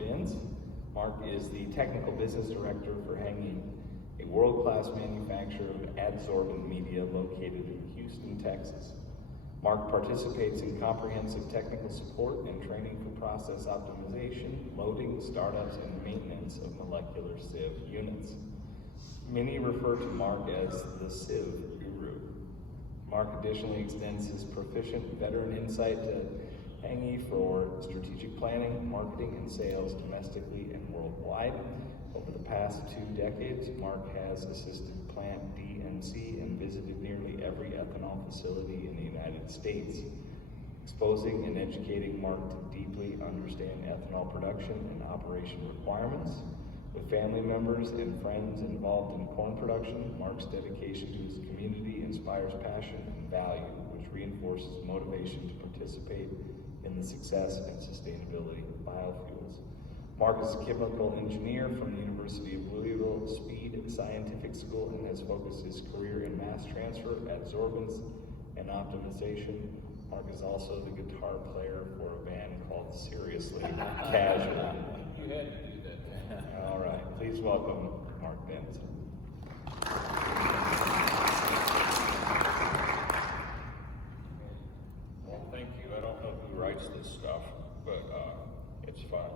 Binns. Mark is the Technical Business Director for Hengye Inc, a world-class manufacturer of adsorbent media located in Houston, Texas. Mark participates in comprehensive technical support and training for process optimization, loading, startups, and maintenance of molecular sieve units. Many refer to Mark as the Sieve guru. Mark additionally extends his proficient veteran insight to Hengye for strategic planning, marketing, and sales domestically and worldwide. Over the past 2 decades, Mark has assisted Plant DNC and visited nearly every ethanol facility in the United States, exposing and educating Mark to deeply understand ethanol production and operation requirements. With family members and friends involved in corn production, Mark's dedication to his community inspires passion and value, which reinforces motivation to participate in the success and sustainability of biofuels. Mark is a chemical engineer from the University of Louisville Speed Scientific School and has focused his career in mass transfer, adsorbents, and optimization. Mark is also the guitar player for a band called Seriously Casual. You had to do that. All right, please welcome Mark Binns. Well, thank you. I don't know who writes this stuff, but it's fun.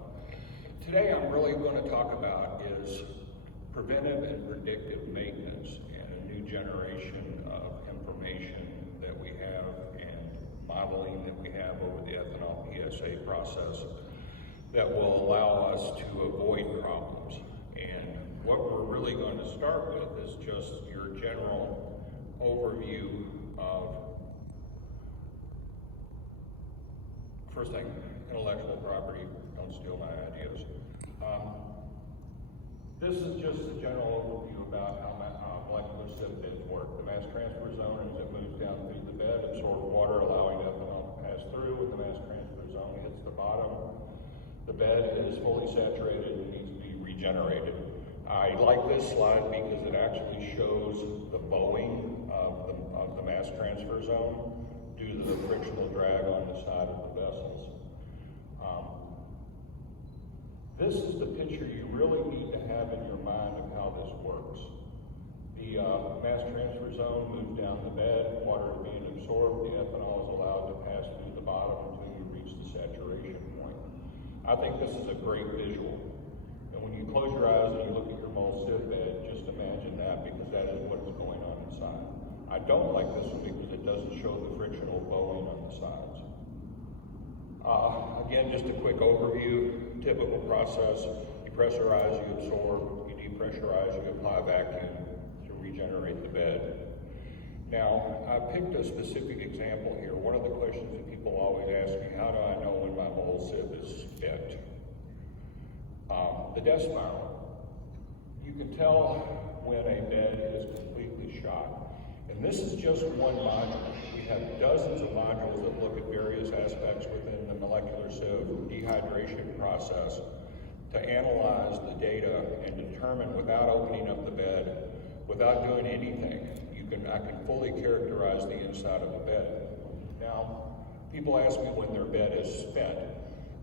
Today I'm really going to talk about is preventive and predictive maintenance and a new generation of information that we have and modeling that we have over the ethanol PSA process that will allow us to avoid problems. And what we're really going to start with is just your general overview of, first thing, intellectual property, don't steal my ideas. This is just a general overview about how molecular sieve beds work. The mass transfer zone, as it moves down through the bed, absorbs water, allowing ethanol to pass through. When the mass transfer zone hits the bottom, the bed is fully saturated and needs to be regenerated. I like this slide because it actually shows the bowing of the mass transfer zone due to the frictional drag on the side of the vessels. This is the picture you really need to have in your mind of how this works. The mass transfer zone moves down the bed, water is being absorbed, the ethanol is allowed to pass through the bottom until you reach the saturation point. I think this is a great visual. And when you close your eyes and you look at your mold sieve bed, just imagine that, because that is what is going on inside. I don't like this one because it doesn't show the frictional bowing on the sides. Again, just a quick overview, typical process. You pressurize, you absorb, you depressurize, you apply a vacuum to regenerate the bed. Now, I picked a specific example here. One of the questions that people always ask me, how do I know when my mold sieve is bent? The death spiral. You can tell when a bed is completely shot. And this is just one module. We have dozens of modules that look at various aspects within the molecular sieve dehydration process to analyze the data and determine, without opening up the bed, without doing anything, I can fully characterize the inside of the bed. Now, people ask me when their bed is spent.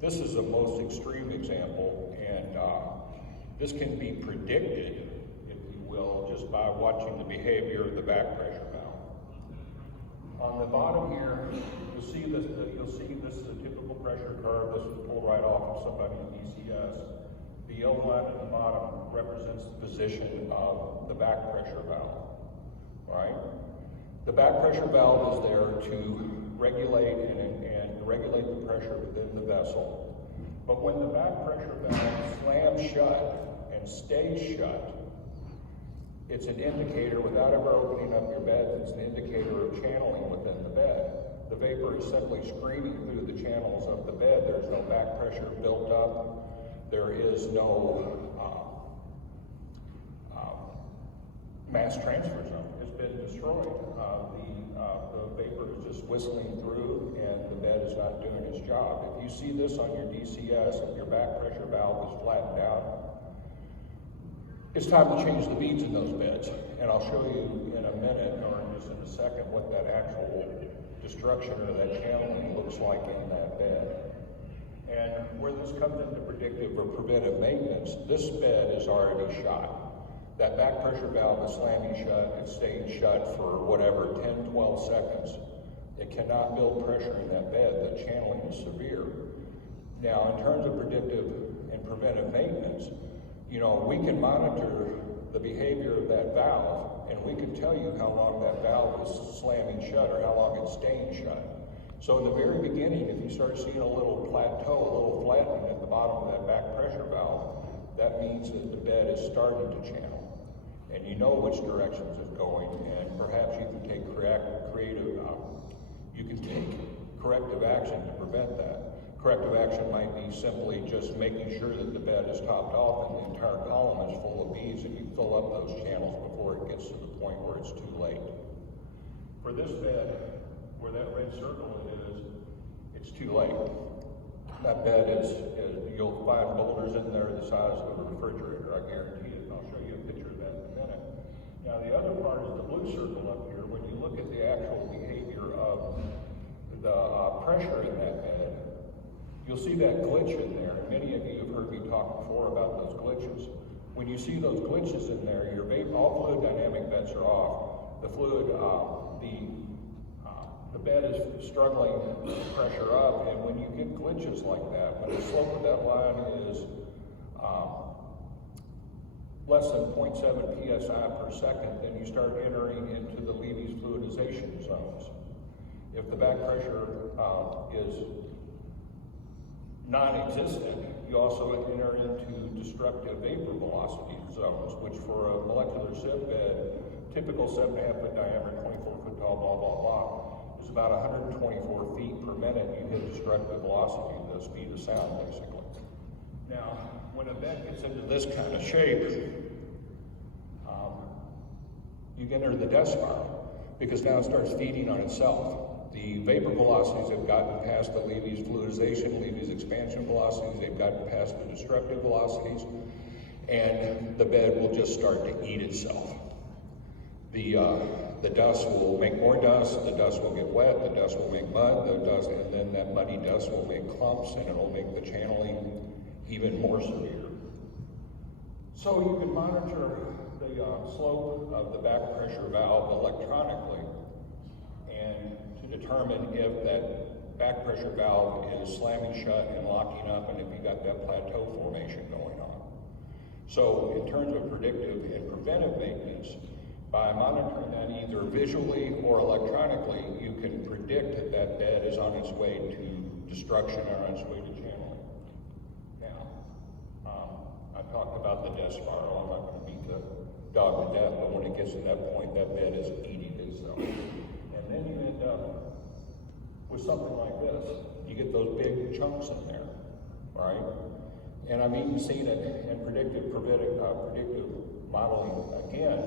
This is the most extreme example, and this can be predicted, if you will, just by watching the behavior of the back pressure valve. On the bottom here, you'll see this is a typical pressure curve. This was pulled right off of somebody's DCS. The yellow line at the bottom represents the position of the back pressure valve. Right? The back pressure valve is there to regulate and regulate the pressure within the vessel. But when the back pressure valve slams shut and stays shut, it's an indicator, without ever opening up your bed, it's an indicator of channeling within the bed. The vapor is simply screaming through the channels of the bed. There's no back pressure built up. There is no mass transfer zone. It's been destroyed. The vapor is just whistling through and the bed is not doing its job. If you see this on your DCS, if your back pressure valve is flattened out, it's time to change the beads in those beds. And I'll show you in a minute, or just in a second, what that actual destruction or that channeling looks like in that bed. And where this comes into predictive or preventive maintenance, this bed is already shot. That back pressure valve is slamming shut, it's staying shut for whatever, 10, 12 seconds. It cannot build pressure in that bed, the channeling is severe. Now, in terms of predictive and preventive maintenance, you know, we can monitor the behavior of that valve, and we can tell you how long that valve is slamming shut or how long it's staying shut. So in the very beginning, if you start seeing a little plateau, a little flattening at the bottom of that back pressure valve, that means that the bed is starting to channel. And you know which directions it's going, and perhaps you can take corrective action to prevent that. Corrective action might be simply just making sure that the bed is topped off and the entire column is full of beads, and you fill up those channels before it gets to the point where it's too late. For this bed, where that red circle is, it's too late. That bed is you'll find boulders in there the size of a refrigerator, I guarantee it, and I'll show you a picture of that in a minute. Now the other part is the blue circle up here. When you look at the actual behavior of the pressure in that bed, you'll see that glitch in there. And many of you have heard me talk before about those glitches. When you see those glitches in there, all fluid dynamic vents are off. The fluid, the bed is struggling to pressure up, and when you get glitches like that, when the slope of that line is less than 0.7 psi per second, then you start entering into the Levy's fluidization zones. If the back pressure is non-existent, you also enter into destructive vapor velocity zones, which for a molecular sieve bed, typical 7.5 foot diameter, 24 foot tall, blah, blah, blah, is about 124 feet per minute. You hit destructive velocity, the speed of sound, basically. Now, when a bed gets into this kind of shape, you get into the death spiral, because now it starts feeding on itself. The vapor velocities have gotten past the Levy's fluidization, Levy's expansion velocities, they've gotten past the destructive velocities, and the bed will just start to eat itself. The dust will make more dust, the dust will get wet, the dust will make mud, and then that muddy dust will make clumps, and it'll make the channeling even more severe. So you can monitor the slope of the back pressure valve electronically, and to determine if that back pressure valve is slamming shut and locking up, and if you got that plateau formation going on. So in terms of predictive and preventive maintenance, by monitoring that either visually or electronically, you can predict that that bed is on its way to destruction or on its way to channeling. Now, I talked about the death spiral. I'm not going to beat the dog to death, but when it gets to that point, that bed is eating itself. And then you end up with something like this. You get those big chunks in there, right? And I'm even seeing it in predictive modeling again.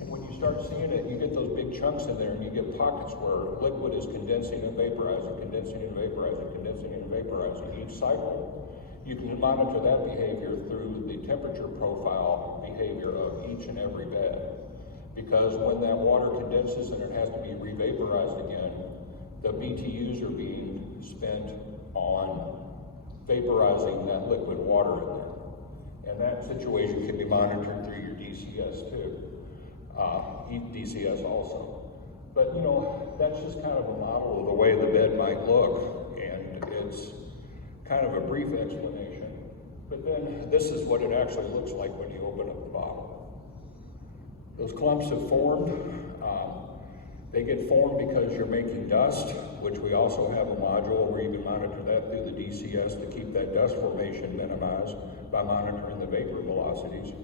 And when you start seeing it, you get those big chunks in there, and you get pockets where liquid is condensing and vaporizing, condensing and vaporizing, condensing and vaporizing each cycle. You can monitor that behavior through the temperature profile behavior of each and every bed. Because when that water condenses and it has to be re-vaporized again, the BTUs are being spent on vaporizing that liquid water in there. And that situation can be monitored through your DCS too. DCS also. But you know, that's just kind of a model of the way the bed might look, and it's kind of a brief explanation. But then this is what it actually looks like when you open up the bottle. Those clumps have formed. They get formed because you're making dust, which we also have a module where you can monitor that through the DCS to keep that dust formation minimized by monitoring the vapor velocities.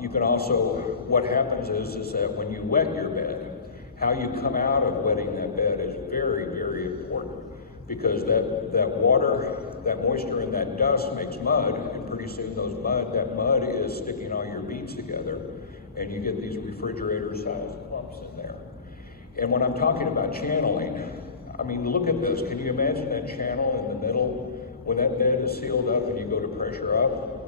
You can also, what happens is that when you wet your bed, how you come out of wetting that bed is very, very important, because that water, that moisture and that dust makes mud, and pretty soon that mud is sticking all your beads together, and you get these refrigerator-sized clumps in there. And when I'm talking about channeling, I mean, look at this. Can you imagine that channel in the middle? When that bed is sealed up and you go to pressure up,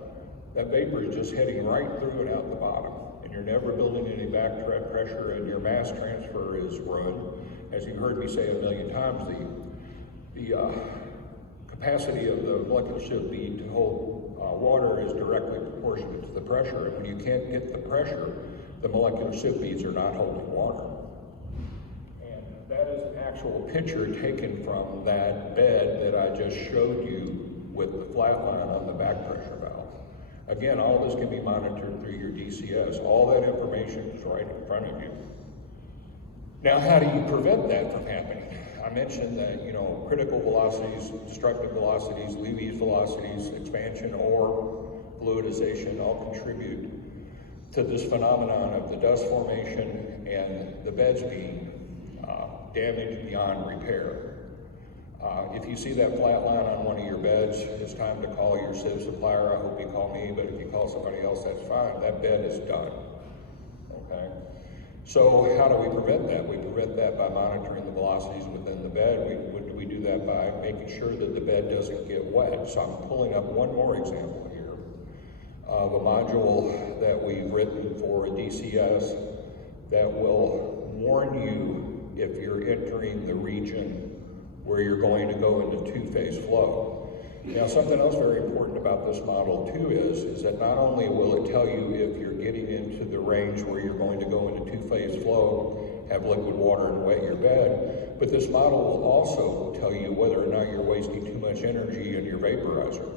that vapor is just heading right through and out the bottom. And you're never building any back pressure, and your mass transfer is run. As you've heard me say a million times, the capacity of the molecular sieve bead to hold water is directly proportionate to the pressure. And when you can't get the pressure, the molecular sieve beads are not holding water. And that is an actual picture taken from that bed that I just showed you with the flat line on the back pressure valve. Again, all this can be monitored through your DCS. All that information is right in front of you. Now, how do you prevent that from happening? I mentioned that, critical velocities, destructive velocities, leave velocities, expansion or fluidization all contribute to this phenomenon of the dust formation and the beds being damaged beyond repair. If you see that flat line on one of your beds, it's time to call your sieve supplier. I hope you call me, but if you call somebody else, that's fine. That bed is done, okay? So how do we prevent that? We prevent that by monitoring the velocities within the bed. We do that by making sure that the bed doesn't get wet. So I'm pulling up one more example here of a module that we've written for a DCS that will warn you if you're entering the region where you're going to go into two-phase flow. Now, something else very important about this model too is that not only will it tell you if you're getting into the range where you're going to go into two-phase flow, have liquid water and wet your bed, but this model will also tell you whether or not you're wasting too much energy in your vaporizer.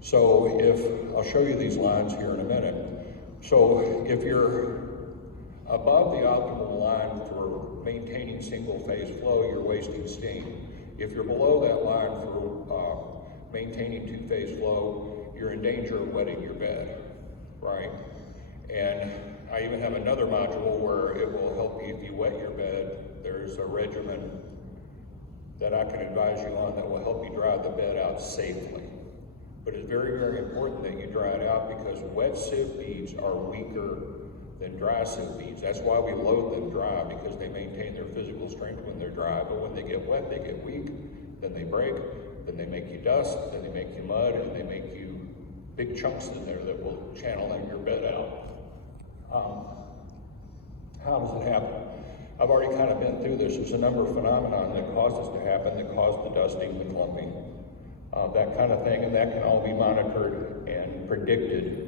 So I'll show you these lines here in a minute. So if you're above the optimal line for maintaining single-phase flow, you're wasting steam. If you're below that line for maintaining two-phase flow, you're in danger of wetting your bed, right? And I even have another module where it will help you if you wet your bed. There's a regimen that I can advise you on that will help you dry the bed out safely. But it's very, very important that you dry it out because wet sieve beads are weaker than dry sieve beads. That's why we load them dry, because they maintain their physical strength when they're dry. But when they get wet, they get weak, then they break, then they make you dust, then they make you mud, and they make you big chunks in there that will channel in your bed out. How does it happen? I've already kind of been through this. There's a number of phenomena that cause this to happen, that cause the dusting, the clumping, that kind of thing, and that can all be monitored and predicted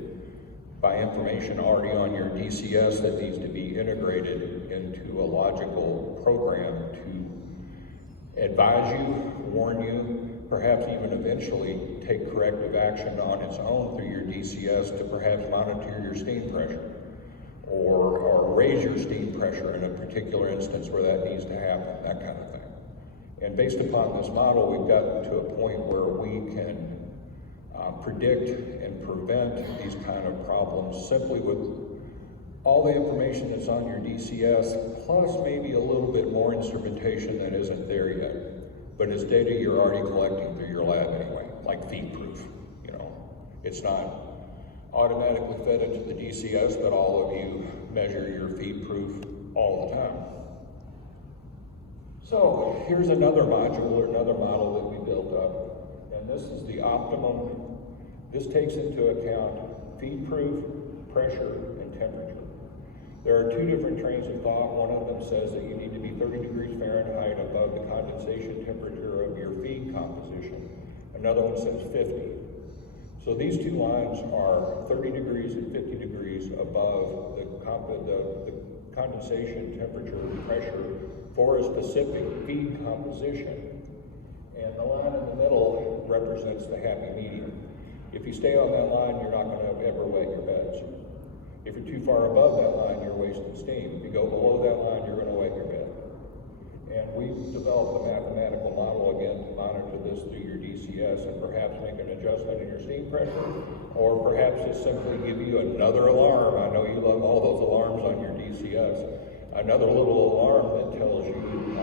by information already on your DCS that needs to be integrated into a logical program to advise you, warn you, perhaps even eventually take corrective action on its own through your DCS to perhaps monitor your steam pressure or raise your steam pressure in a particular instance where that needs to happen, that kind of thing. And based upon this model, we've gotten to a point where we can predict and prevent these kind of problems simply with all the information that's on your DCS, plus maybe a little bit more instrumentation that isn't there yet. But it's data you're already collecting through your lab anyway, like feed proof. It's not automatically fed into the DCS, but all of you measure your feed proof all the time. So here's another module or another model that we built up, and this is the optimum. This takes into account feed proof, pressure, and temperature. There are two different trains of thought. One of them says that you need to be 30 degrees Fahrenheit above the condensation temperature of your feed composition. Another one says 50. So these two lines are 30 degrees and 50 degrees above the condensation temperature and pressure for a specific feed composition. And the line in the middle represents the happy medium. If you stay on that line, you're not going to ever wet your beds. If you're too far above that line, you're wasting steam. If you go below that line, you're going to wet your bed. And we've developed a mathematical model again to monitor this through your DCS and perhaps make an adjustment in your steam pressure, or perhaps just simply give you another alarm. I know you love all those alarms on your DCS. Another little alarm that tells you,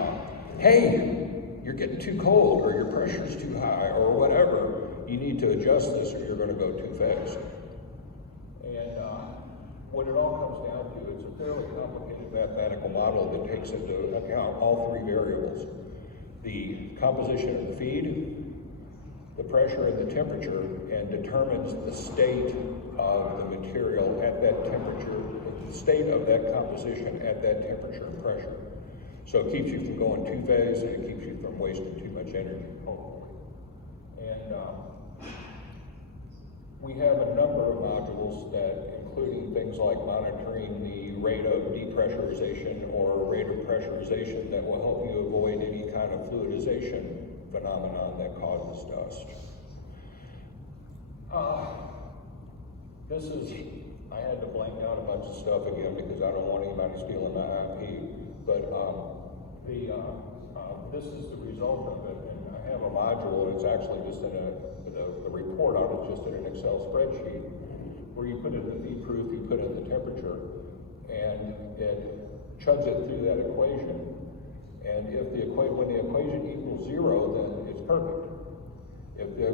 hey, you're getting too cold, or your pressure's too high, or whatever. You need to adjust this or you're going to go too fast. And what it all comes down to, it's a fairly complicated mathematical model that takes into account all three variables: the composition of the feed, the pressure, and the temperature, and determines the state of the material at that temperature, the state of that composition at that temperature and pressure. So it keeps you from going two-phase, and it keeps you from wasting too much energy. And we have a number of modules that, including things like monitoring the rate of depressurization or rate of pressurization that will help you avoid any kind of fluidization phenomenon that causes dust. I had to blank out a bunch of stuff again because I don't want anybody stealing my IP, but this is the result of it. And I have a module, and it's actually just in the report on it, just in an Excel spreadsheet, where you put in the feed proof, you put in the temperature, and it chugs it through that equation. And when the equation equals 0, then it's perfect. If the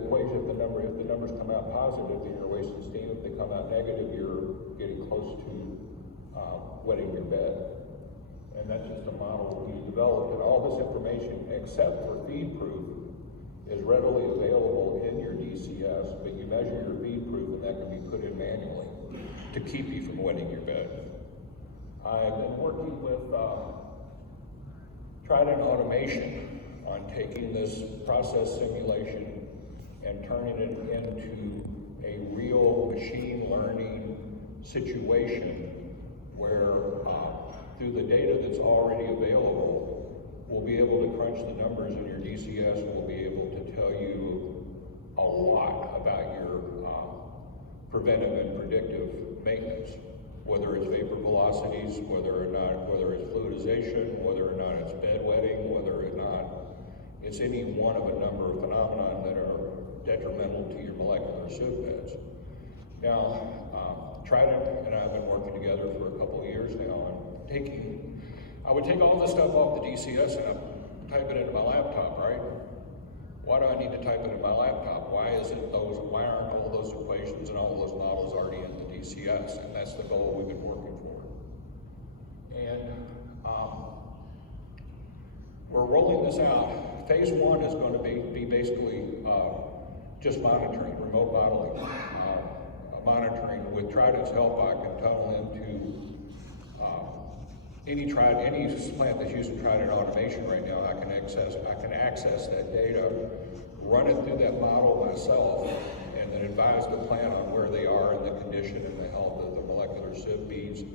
numbers come out positive, then you're wasting steam. If they come out negative, you're getting close to wetting your bed. And that's just a model we developed. And all this information, except for feed proof, is readily available in your DCS, but you measure your feed proof, and that can be put in manually to keep you from wetting your bed. I've been working with Trident Automation on taking this process simulation and turning it into a real machine learning situation where through the data that's already available, we'll be able to crunch the numbers in your DCS, and we'll be able to tell you a lot about your preventive and predictive maintenance, whether it's vapor velocities, whether it's fluidization, whether or not it's bedwetting, whether or not it's any one of a number of phenomena that are detrimental to your molecular sieve beds. Now, Trident and I have been working together for a couple of years now on I would take all this stuff off the DCS and I'd type it into my laptop, right? Why do I need to type it in my laptop? Why aren't all those equations and all those models already in the DCS? And that's the goal we've been working for. And we're rolling this out. Phase 1 is going to be basically just monitoring, remote modeling, monitoring. With Trident's help, I can tunnel into any plant that's using Trident Automation right now. I can access that data, run it through that model myself, and then advise the plant on where they are in the condition and the health of the molecular sieve beads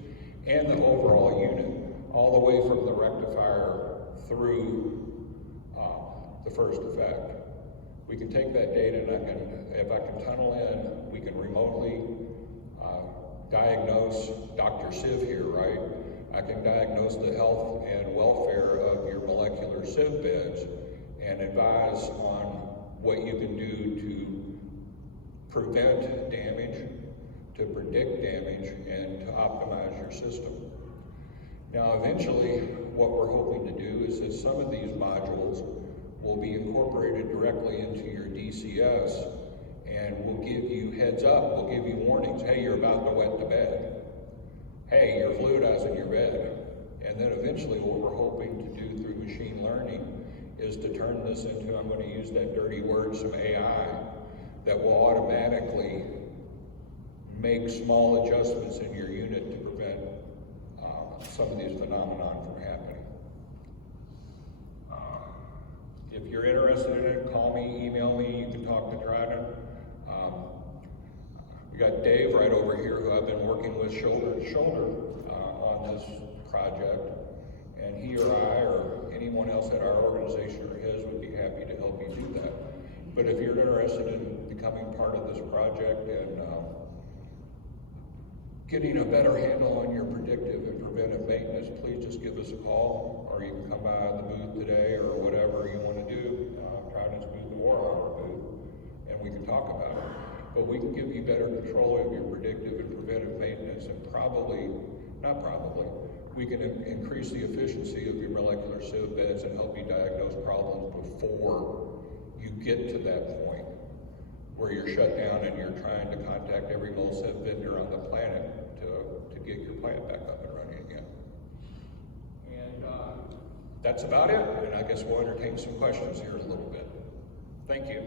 and the overall unit, all the way from the rectifier through the first effect. We can take that data, and if I can tunnel in, we can remotely diagnose Dr. Sieve here, right? I can diagnose the health and welfare of your molecular sieve beds and advise on what you can do to prevent damage, to predict damage, and to optimize your system. Now, eventually, what we're hoping to do is that some of these modules will be incorporated directly into your DCS, and we'll give you heads up, we'll give you warnings. Hey, you're about to wet the bed. Hey, you're fluidizing your bed. And then eventually what we're hoping to do through machine learning is to turn this into, I'm going to use that dirty word, some AI, that will automatically make small adjustments in your unit to prevent some of these phenomena from happening. If you're interested in it, call me, email me, you can talk to Trident. We got Dave right over here, who I've been working with shoulder to shoulder on this project, and he or I or anyone else at our organization or his would be happy to help you do that. But if you're interested in becoming part of this project and getting a better handle on your predictive and preventive maintenance, please just give us a call, or you can come by the booth today or whatever you want to do, Trident's booth or our booth, and we can talk about it. But we can give you better control of your predictive and preventive maintenance, and we can increase the efficiency of your molecular sieve beds and help you diagnose problems before you get to that point where you're shut down and you're trying to contact every mold sieve vendor on the planet to get your plant back up and running again. And that's about it, and I guess we'll entertain some questions here in a little bit. Thank you.